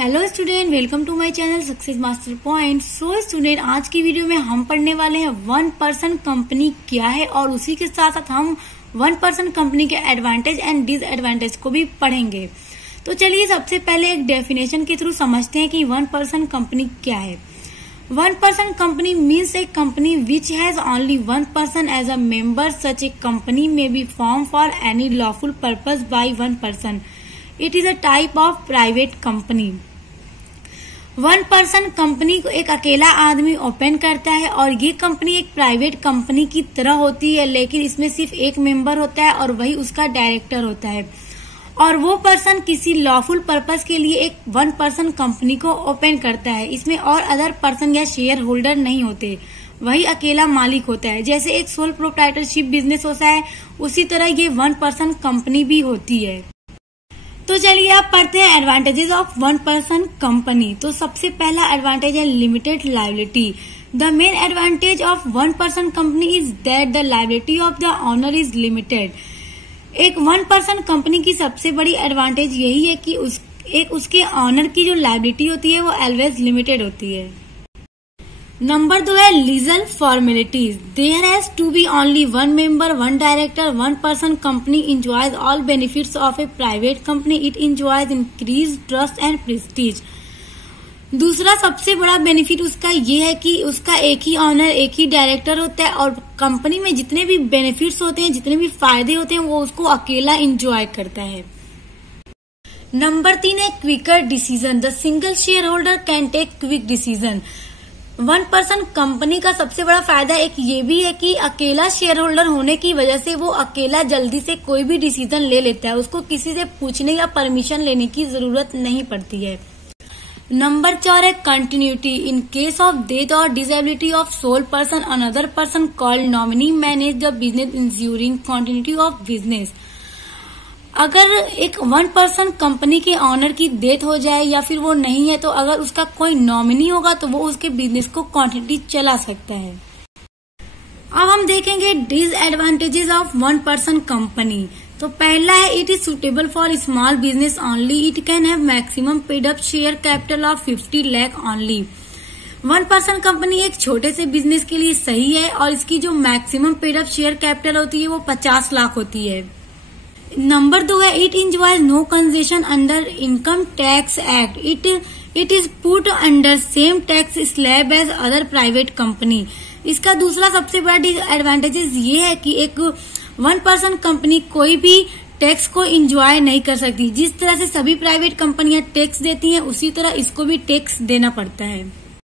Hello student, welcome to my channel success master point. So student, आज की video में हम पढ़ने वाले हैं 1% कंपनी क्या है और उसी के साथ साथ हम 1% कंपनी के एडवांटेज एंड डिसएडवांटेज को भी पढ़ेंगे। तो चलिए सबसे पहले एक डेफिनेशन के थ्रू समझते हैं कि 1% कंपनी क्या है। 1% company means a company which has only 1% as a member. Such a company may be formed for any lawful purpose by 1%. It is a type of private company. 1% company को एक अकेला आदमी open करता है और ये कंपनी एक private company की तरह होती है, लेकिन इसमें सिर्फ एक मेंबर होता है और वही उसका डायरेक्टर होता है। और वो पर्सन किसी लॉफुल पर्पस के लिए एक 1% कंपनी को ओपन करता है। इसमें और अदर पर्सन या शेयर होल्डर नहीं होते, वही अकेला मालिक होता है। जैसे एक सोल प्रोप्राइटरशिप बिजनेस होता है, उसी तरह ये 1% कंपनी भी होती है। तो चलिए आप पढ़ते हैं एडवांटेजेस ऑफ 1% कंपनी। तो सबसे पहला एडवांटेज है limited liability. The main advantage of 1% company is that the liability of the owner is limited. एक 1% कंपनी की सबसे बड़ी एडवांटेज यही है कि उसके ऑनर की जो लायबिलिटी होती है वो ऑलवेज लिमिटेड होती है। नंबर 2 है legal formalities. There has to be only one member, one director. 1% company enjoys all benefits of a private company. It enjoys increase trust and prestige. दूसरा सबसे बड़ा बेनिफिट उसका ये है कि उसका एक ही ऑनर, एक ही डायरेक्टर होता है और कंपनी में जितने भी बेनिफिट्स होते हैं, जितने भी फायदे होते हैं, वो उसको अकेला एंजॉय करता है। नंबर 3 है quicker decision. The single share holder can take quick decision. 1% company का सबसे बड़ा फायदा एक ये भी है कि अकेला शेयर होल्डर होने की वजह से वो अकेला जल्दी से कोई भी डिसीजन ले लेता है। उसको किसी से पूछने या परमिशन लेने की जरूरत नहीं पड़ती है। नंबर 4 है continuity. In case of death और disability of sole person, another person called nominee manage the business insuring continuity of business. अगर एक 1% कंपनी के ऑनर की डेथ हो जाए या फिर वो नहीं है, तो अगर उसका कोई नॉमिनी होगा तो वो उसके बिजनेस को कंटिन्यूटी चला सकता है। अब हम देखेंगे डिसएडवांटेजेस ऑफ 1% कंपनी। तो पहला है it is suitable for small business only. It can have maximum paid up share capital of 50 lakh only. 1% company एक छोटे से बिजनेस के लिए सही है और इसकी जो maximum paid up share capital होती है वो 50 लाख होती है। नंबर 2 है it enjoys no concession under income tax act. It is put under same tax slab as other private company. इसका दूसरा सबसे बड़ा एडवांटेजेस ये है कि एक 1% कंपनी कोई भी टैक्स को एंजॉय नहीं कर सकती। जिस तरह से सभी प्राइवेट कंपनियां टैक्स देती हैं, उसी तरह इसको भी टैक्स देना पड़ता है।